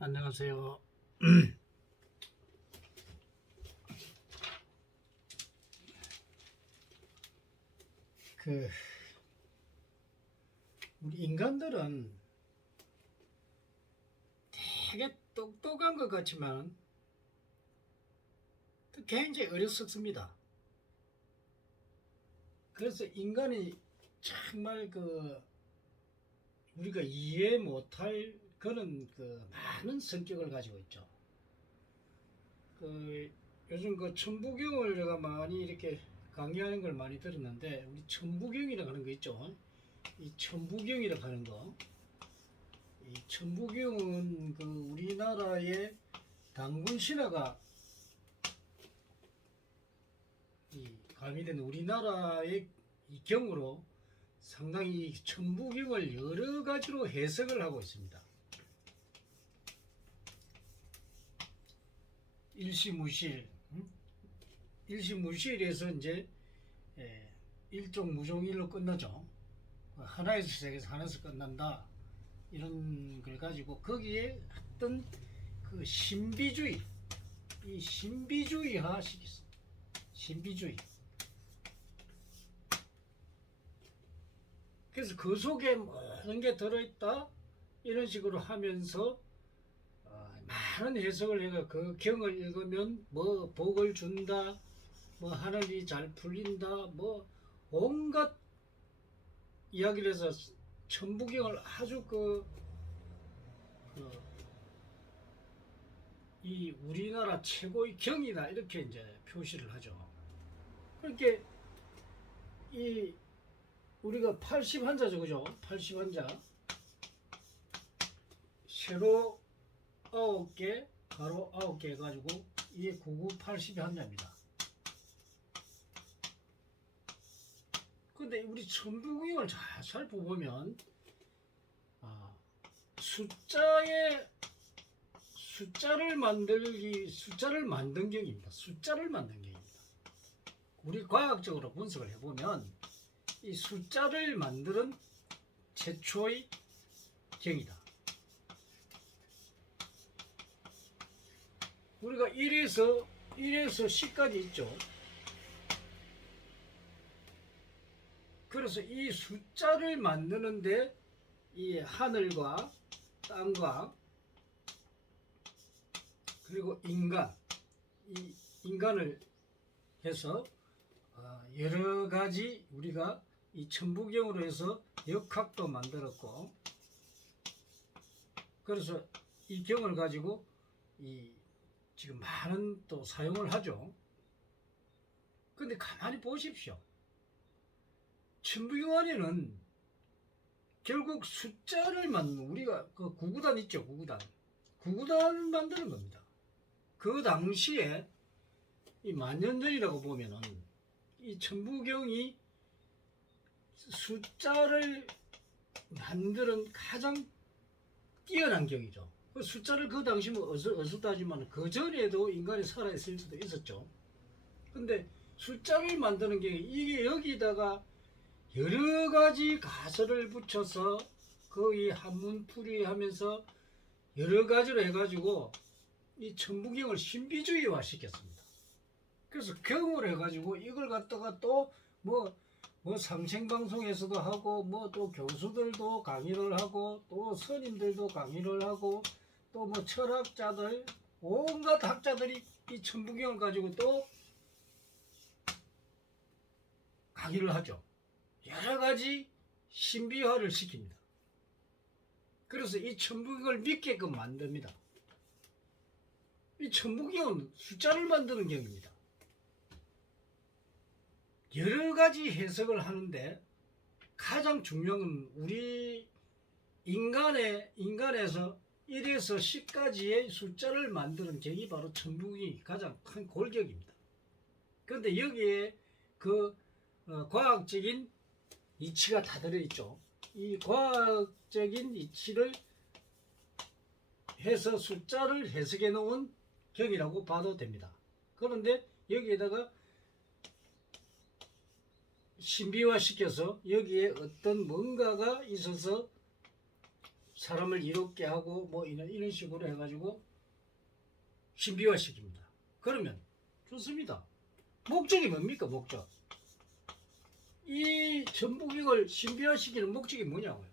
안녕하세요. 그 우리 인간들은 되게 똑똑한 것 같지만 또 굉장히 어리석습니다. 그래서 인간이 정말 우리가 이해 못할 그런 많은 성격을 가지고 있죠. 요즘 천부경을 제가 많이 이렇게 강의하는 걸 많이 들었는데, 우리 천부경이라고 하는 거 있죠. 이 천부경이라고 하는 거, 이 천부경은 우리나라의 단군 신화가 가미된 우리나라의 이 경으로 상당히 천부경을 여러 가지로 해석을 하고 있습니다. 일시무실, 일시무실에서 이제 일종무종일로 끝나죠. 하나에서 시작해서 하나에서 끝난다, 이런 걸 가지고 거기에 어떤 신비주의, 이 신비주의화 시켰어. 신비주의. 그래서 그 속에 모든 게 들어있다, 이런 식으로 하면서 많은 해석을 해가 그 경을 읽으면 뭐 복을 준다, 뭐 하늘이 잘 풀린다, 뭐 온갖 이야기를 해서 천부경을 아주 이 우리나라 최고의 경이다, 이렇게 이제 표시를 하죠. 그렇게 이 우리가 80한자죠, 그죠? 80한자, 세로 9개, 가로 9개 해가지고 이게 9980의 한자입니다. 근데 우리 천부경을 잘 살펴보면 숫자를 만든 경입니다. 숫자를 만든 경입니다. 우리 과학적으로 분석을 해보면 이 숫자를 만드는 최초의 경이다. 우리가 1에서 10까지 있죠. 그래서 이 숫자를 만드는데 이 하늘과 땅과 그리고 이 인간을 해서 여러 가지 우리가 이 천부경으로 해서 역학도 만들었고, 그래서 이 경을 가지고 지금 많은 또 사용을 하죠. 근데 가만히 보십시오. 천부경 안에는 결국 숫자를 우리가 구구단 있죠, 구구단을 만드는 겁니다. 그 당시에 이 만년 전이라고 보면은 이 천부경이 숫자를 만드는 가장 뛰어난 경이죠. 그 숫자를 그 당시 어슷하지만 그 전에도 인간이 살아있을 수도 있었죠. 근데 숫자를 만드는 게 이게 여기다가 여러 가지 가설을 붙여서 거의 한문풀이 하면서 여러 가지로 해가지고 이 천부경을 신비주의화 시켰습니다. 그래서 경을 해가지고 이걸 갖다가 또 뭐 상생방송에서도 하고, 뭐 또 교수들도 강의를 하고, 또 스님들도 강의를 하고, 또 뭐 철학자들, 온갖 학자들이 이 천부경을 가지고 또 강의를 하죠. 여러 가지 신비화를 시킵니다. 그래서 이 천부경을 믿게끔 만듭니다. 이 천부경은 숫자를 만드는 경입니다. 여러 가지 해석을 하는데 가장 중요한 건 우리 인간에서 1에서 10까지의 숫자를 만드는 경이 바로 천부경이 가장 큰 골격입니다. 그런데 여기에 과학적인 이치가 다 들어있죠. 이 과학적인 이치를 해서 숫자를 해석해 놓은 경이라고 봐도 됩니다. 그런데 여기에다가 신비화 시켜서 여기에 어떤 뭔가가 있어서 사람을 이롭게 하고 뭐 이런 식으로 해가지고 신비화시킵니다. 그러면 좋습니다. 목적이 뭡니까? 목적. 이 전북을 신비화시키는 목적이 뭐냐고요.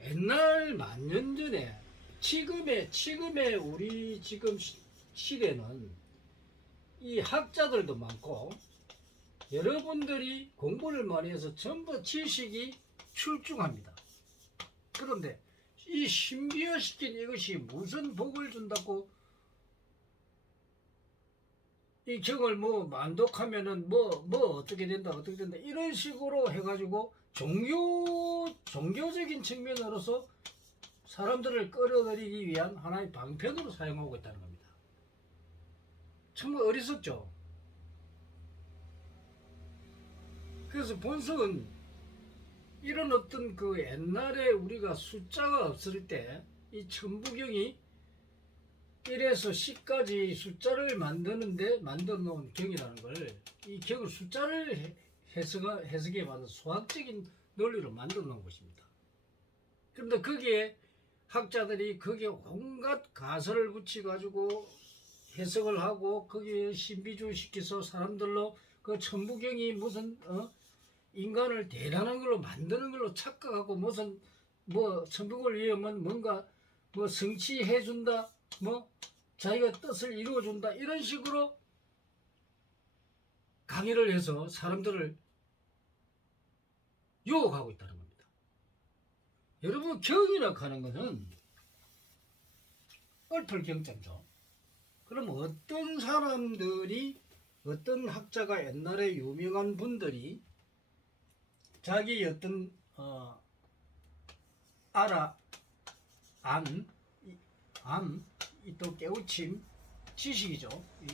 옛날 만년 전에 지금의 우리 지금 시대는 이 학자들도 많고 여러분들이 공부를 많이 해서 전부 지식이 출중합니다. 그런데 이 신비화시킨 이것이 무슨 복을 준다고 이 경을 뭐 만독하면은 뭐 어떻게 된다 이런 식으로 해가지고 종교적인 측면으로서 사람들을 끌어들이기 위한 하나의 방편으로 사용하고 있다는 겁니다. 정말 어리석죠. 그래서 본성은 이런 어떤 그 옛날에 우리가 숫자가 없을 때 이 천부경이 1에서 10까지 숫자를 만들어 놓은 경이라는 걸, 이 경을 숫자를 해석해 받은 수학적인 논리로 만들어 놓은 것입니다. 그런데 거기에 학자들이 거기에 온갖 가설을 붙여 가지고 해석을 하고 거기에 신비주의시켜서 사람들로 그 천부경이 무슨 인간을 대단한 걸로 만드는 걸로 착각하고 무슨 뭐 천북을 위하면 뭔가 뭐 성취해준다, 뭐 자기가 뜻을 이루어준다, 이런 식으로 강의를 해서 사람들을 유혹하고 있다는 겁니다. 여러분, 경이라고 하는 것은 얼풀 경자죠. 그럼 어떤 사람들이, 어떤 학자가, 옛날에 유명한 분들이 자기 어떤 또 깨우침, 지식이죠. 이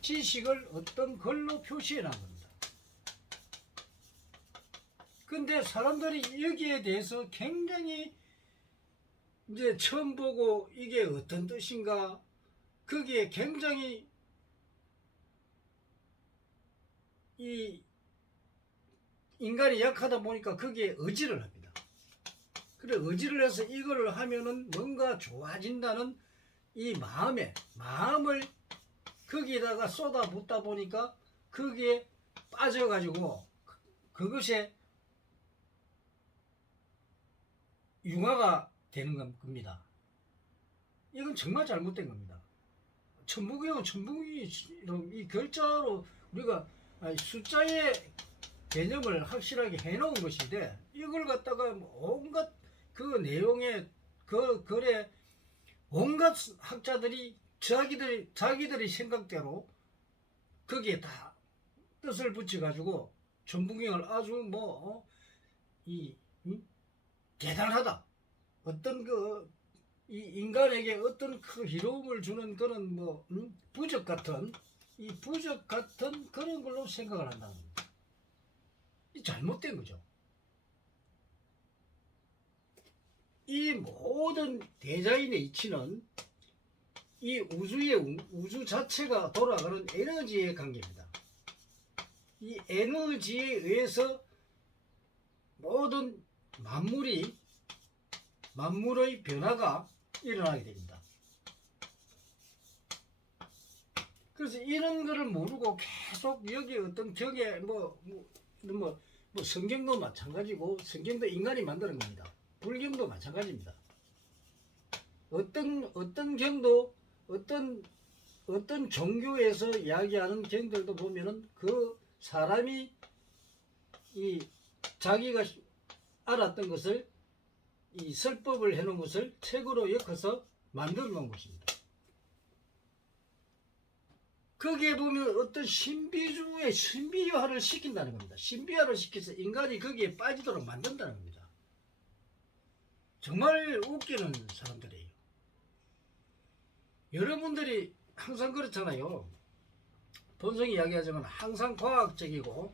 지식을 어떤 글로 표시해 놓은 겁니다. 근데 사람들이 여기에 대해서 굉장히 이제 처음 보고 이게 어떤 뜻인가, 거기에 굉장히 이 인간이 약하다 보니까 거기에 의지를 합니다. 그래, 의지를 해서 이거를 하면은 뭔가 좋아진다는 이 마음을 거기에다가 쏟아붓다 보니까 거기에 빠져가지고 그것에 융화가 되는 겁니다. 이건 정말 잘못된 겁니다. 천부경은 천부경이 이 글자로 우리가 숫자의 개념을 확실하게 해놓은 것인데, 이걸 갖다가 온갖 그 내용에 그 글에 온갖 학자들이 자기들의 생각대로 거기에 다 뜻을 붙여가지고 천부경을 아주 대단하다, 어떤 이 인간에게 어떤 그 희로움을 주는 그런 부적 같은 그런 걸로 생각을 한다는 겁니다. 이 잘못된 거죠. 이 모든 대자연의 이치는 이 우주 자체가 돌아가는 에너지의 관계입니다. 이 에너지에 의해서 모든 만물의 변화가 일어나게 됩니다. 그래서 이런 거를 모르고 계속 여기 어떤 경에 성경도 마찬가지고, 성경도 인간이 만드는 겁니다. 불경도 마찬가지입니다. 어떤 경도 어떤 종교에서 이야기하는 경들도 보면은 그 사람이 이 자기가 알았던 것을, 이 설법을 해놓은 것을 책으로 엮어서 만들어 놓은 것입니다. 거기에 보면 어떤 신비화를 시킨다는 겁니다. 신비화를 시켜서 인간이 거기에 빠지도록 만든다는 겁니다. 정말 웃기는 사람들이에요. 여러분들이 항상 그렇잖아요. 본성이 이야기하자면 항상 과학적이고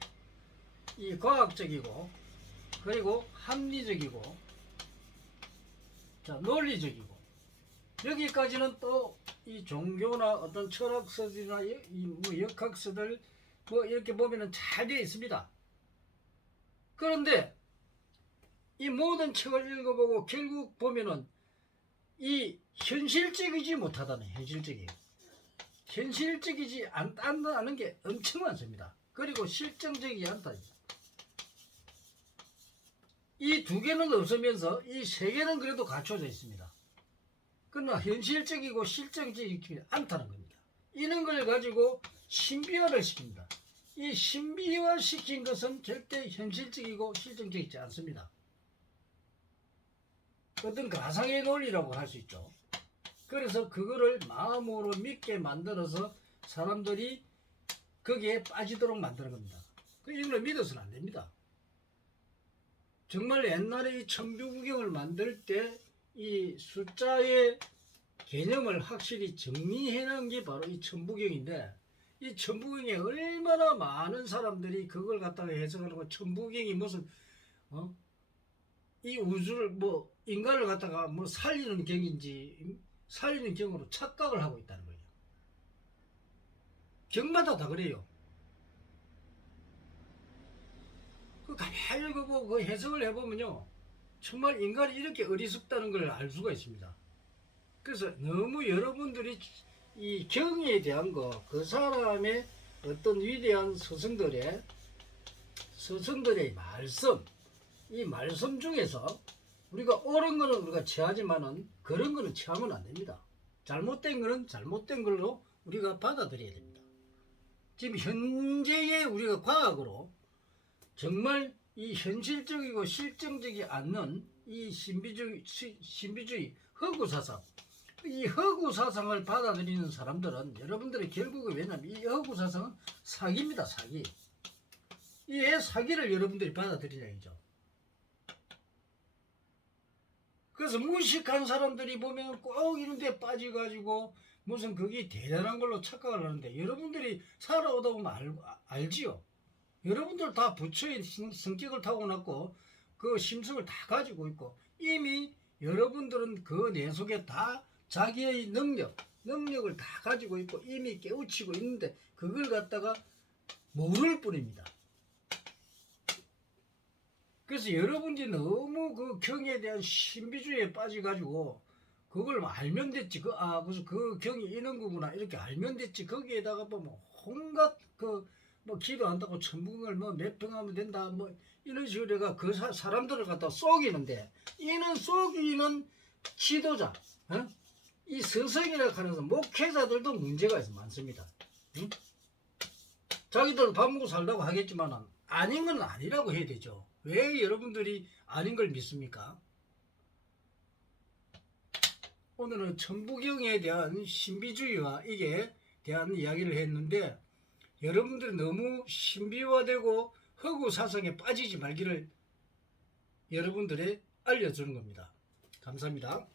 그리고 합리적이고 논리적이고, 여기까지는 또 이 종교나 어떤 철학서들이나 역학서들 이렇게 보면은 잘 되어 있습니다. 그런데 이 모든 책을 읽어보고 결국 보면은 이 현실적이지 못하다는 현실적이지 않다는 게 엄청 많습니다. 그리고 실정적이지 않다. 이 두 개는 없으면서 이 세 개는 그래도 갖춰져 있습니다. 그러나 현실적이고 실정적이지 않다는 겁니다. 이런 걸 가지고 신비화를 시킵니다. 이 신비화 시킨 것은 절대 현실적이고 실정적이지 않습니다. 어떤 가상의 논리라고 할 수 있죠. 그래서 그거를 마음으로 믿게 만들어서 사람들이 거기에 빠지도록 만드는 겁니다. 이걸 믿어서는 안 됩니다. 정말 옛날에 이 천부구경을 만들 때 이 숫자의 개념을 확실히 정리해 놓은 게 바로 이 천부경인데, 이 천부경에 얼마나 많은 사람들이 그걸 갖다가 해석하고, 천부경이 무슨 이 우주를 뭐 인간을 갖다가 뭐 살리는 경인지 살리는 경으로 착각을 하고 있다는 거예요. 경마다 다 그래요. 그 가만히 읽어보고 그 해석을 해보면요, 정말 인간이 이렇게 어리석다는 걸 알 수가 있습니다. 그래서 너무 여러분들이 이 경에 대한 거, 그 사람의 어떤 위대한 스승들의 말씀, 이 말씀 중에서 우리가 옳은 거는 우리가 취하지만은 그런 거는 취하면 안 됩니다. 잘못된 거는 잘못된 걸로 우리가 받아들여야 됩니다. 지금 현재의 우리가 과학으로 정말 이 현실적이고 실정적이 않는 이 신비주의 허구사상, 이 허구사상을 받아들이는 사람들은 여러분들이 결국은, 왜냐면 이 허구사상은 사기입니다. 사기. 이 사기를 여러분들이 받아들이냐 이죠. 그래서 무식한 사람들이 보면 꼭 이런 데 빠져가지고 무슨 그게 대단한 걸로 착각을 하는데, 여러분들이 살아오다 보면 알지요. 여러분들 다 부처의 성격을 타고났고 그 심성을 다 가지고 있고, 이미 여러분들은 그 내 속에 다 자기의 능력을 다 가지고 있고 이미 깨우치고 있는데, 그걸 갖다가 모를 뿐입니다. 그래서 여러분들이 너무 그 경에 대한 신비주의에 빠져가지고 그걸 알면 됐지, 그래서 그 경이 이런 거구나 이렇게 알면 됐지, 거기에다가 뭐 온갖 뭐 기도한다고 천국을 뭐 몇 평 하면 된다 뭐 이런 식으로 해가 그 사람들을 갖다 쏘기는데, 이는 쏘기는 지도자, 이 스승이라 하면서 목회자들도 문제가 많습니다. 자기들 밥 먹고 살다고 하겠지만 아닌 건 아니라고 해야 되죠. 왜 여러분들이 아닌 걸 믿습니까? 오늘은 천부경에 대한 신비주의와 이게 대한 이야기를 했는데, 여러분들이 너무 신비화되고 허구 사상에 빠지지 말기를 여러분들이 알려주는 겁니다. 감사합니다.